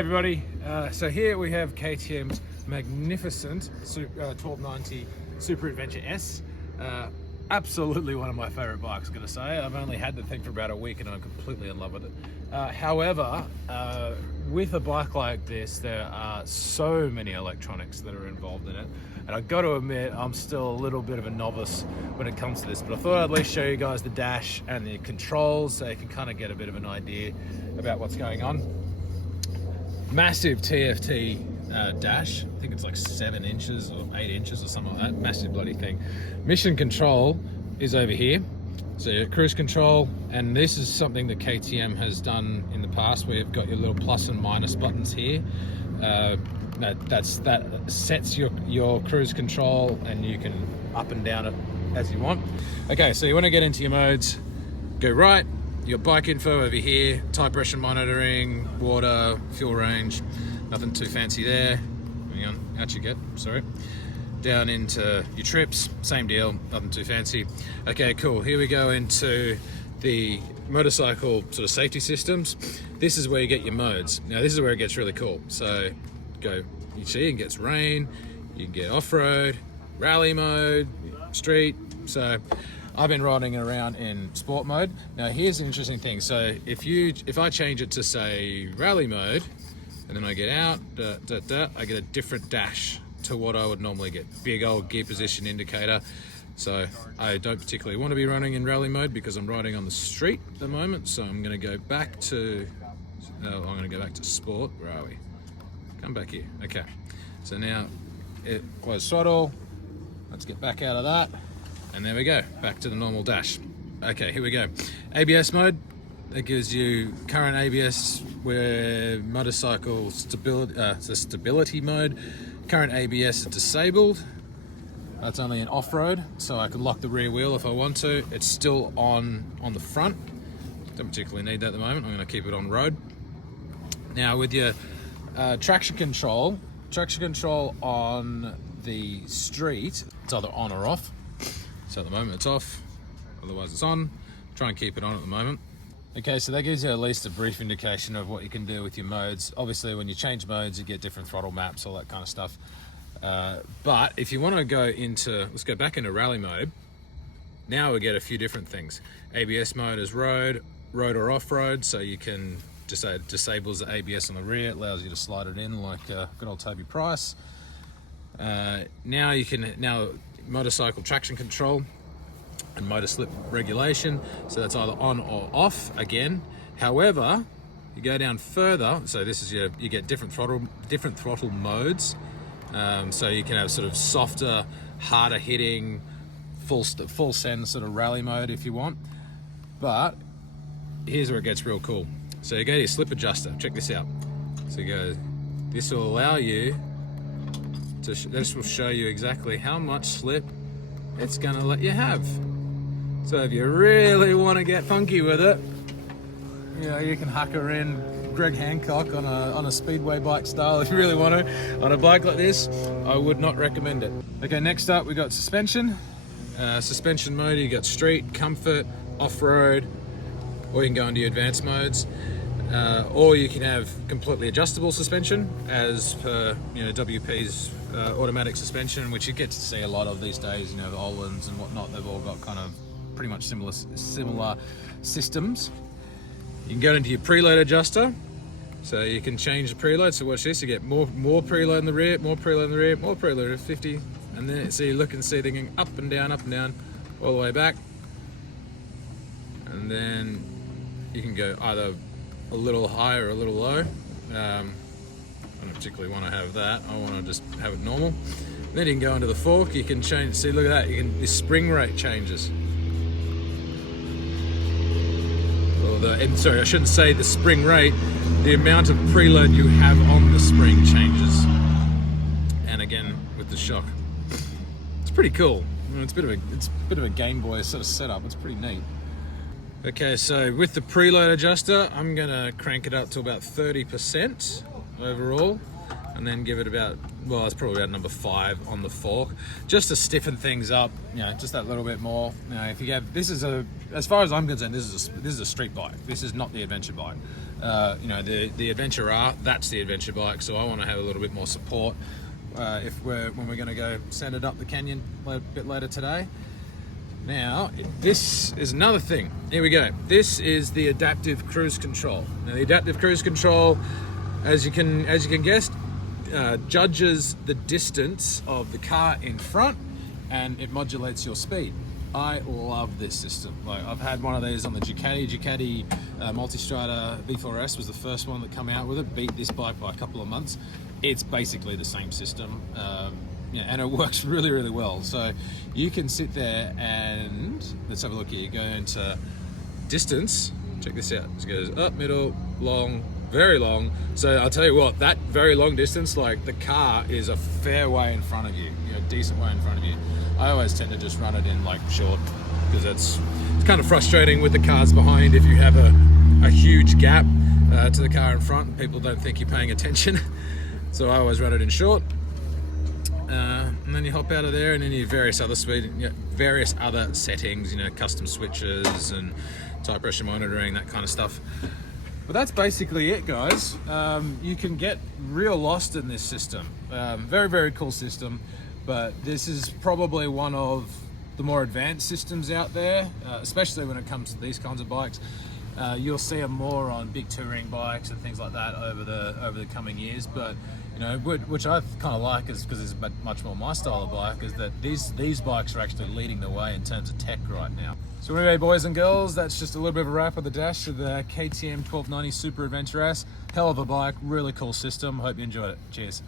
everybody, so here we have KTM's magnificent 1290 Super Adventure S. Absolutely one of my favorite bikes, I'm gonna say. I've only had the thing for about a week and I'm completely in love with it. However, with a bike like this, there are so many electronics that are involved in it. And I've got to admit, I'm still a little bit of a novice when it comes to this, but I thought I'd at least show you guys the dash and the controls so you can kind of get a bit of an idea about what's going on. Massive TFT dash. I think it's like 7 inches or 8 inches or something like that. Massive bloody thing. Mission control is over here. So your cruise control, and this is something that KTM has done in the past where you've got your little plus and minus buttons here. That sets your cruise control, and you can up and down it as you want. Okay, so you want to get into your modes, go right, your bike info over here, tire pressure monitoring, water, fuel range, nothing too fancy there. Hang on, out you get, sorry. Down into your trips, same deal, nothing too fancy. Okay, cool, here we go into the motorcycle sort of safety systems. This is where you get your modes. Now this is where it gets really cool. So go, you see, it gets rain, you can get off-road, rally mode, street. So I've been riding around in sport mode. Now here's an interesting thing. So if I change it to say rally mode, and then I get out, I get a different dash to what I would normally get. Big old gear position indicator. So I don't particularly want to be running in rally mode because I'm riding on the street at the moment. So I'm going to go back to, I'm going to go back to sport. Where are we? Come back here. Okay. So now it close throttle. Let's get back out of that. And there we go. Back to the normal dash. Okay, here we go. ABS mode. That gives you current ABS where motorcycle stability, it's a stability mode. Current ABS is disabled. That's only in off-road, so I can lock the rear wheel if I want to. It's still on the front. Don't particularly need that at the moment. I'm going to keep it on road. Now with your traction control on the street, it's either on or off. So at the moment it's off, otherwise it's on. Try and keep it on at the moment. Okay, so that gives you at least a brief indication of what you can do with your modes. Obviously, when you change modes, you get different throttle maps, all that kind of stuff. But if you want to go into, let's go back into rally mode. Now we get a few different things. ABS mode is road or off-road, so you can just say it disables the ABS on the rear. It allows you to slide it in like good old Toby Price. Now motorcycle traction control and motor slip regulation, so that's either on or off again. However, you go down further, so this is you get different throttle modes. So you can have sort of softer, harder hitting, full send sort of rally mode if you want. But here's where it gets real cool. So you go to your slip adjuster. Check this out. So you go. This will allow you to. This will show you exactly how much slip it's going to let you have. So if you really want to get funky with it, you know, you can hucker in Greg Hancock on a speedway bike style if you really want to. On a bike like this, I would not recommend it. Okay, next up we got suspension. Suspension mode, you got street, comfort, off-road, or you can go into your advanced modes. Or you can have completely adjustable suspension as per WP's automatic suspension, which you get to see a lot of these days. The Olands and whatnot, they've all got kind of pretty much similar systems. You can go into your preload adjuster, so you can change the preload. So watch this, you get more preload in the rear, more preload in the rear, more preload at 50, and then so you look and see they're going up and down, all the way back. And then you can go either a little high or a little low. I don't particularly want to have that. I want to just have it normal. Then you can go into the fork. You can change. See, look at that. The spring rate changes. Sorry, I shouldn't say the spring rate. The amount of preload you have on the spring changes. And again with the shock. It's pretty cool. It's a bit of a Game Boy sort of setup. It's pretty neat. Okay, so with the preload adjuster, I'm gonna crank it up to about 30% overall. and then give it about, well, it's probably about number 5 on the fork, just to stiffen things up, you know, just that little bit more. You know, if you have, this is a, as far as I'm concerned, this is a street bike. This is not the adventure bike. You know, the Adventure R, that's the adventure bike. So I want to have a little bit more support when we're going to go send it up the canyon a bit later today. Now, this is another thing. Here we go. This is the adaptive cruise control. Now, the adaptive cruise control, as you can guess, judges the distance of the car in front, and it modulates your speed. I love this system. Like, I've had one of these on the Ducati Multistrada V4S was the first one that came out with it. Beat this bike by a couple of months. It's basically the same system. Yeah, and it works really, really well. So you can sit there and, let's have a look here, go into distance. Check this out. It goes up, middle, long, very long. So I'll tell you what, that very long distance, like the car is a fair way in front of you, you know, decent way in front of you. I always tend to just run it in like short, because it's kind of frustrating with the cars behind if you have a huge gap to the car in front and people don't think you're paying attention. So I always run it in short. And then you hop out of there, and then you have various other various other settings, you know, custom switches and tire pressure monitoring, that kind of stuff. But that's basically it, guys. You can get real lost in this system. Very, very cool system, but this is probably one of the more advanced systems out there, especially when it comes to these kinds of bikes. You'll see them more on big touring bikes and things like that over the coming years. But you know, which I kind of like, is because it's much more my style of bike, is that these bikes are actually leading the way in terms of tech right now. So anyway, boys and girls, that's just a little bit of a wrap of the dash of the KTM 1290 Super Adventure S. Hell of a bike, really cool system. Hope you enjoyed it. Cheers.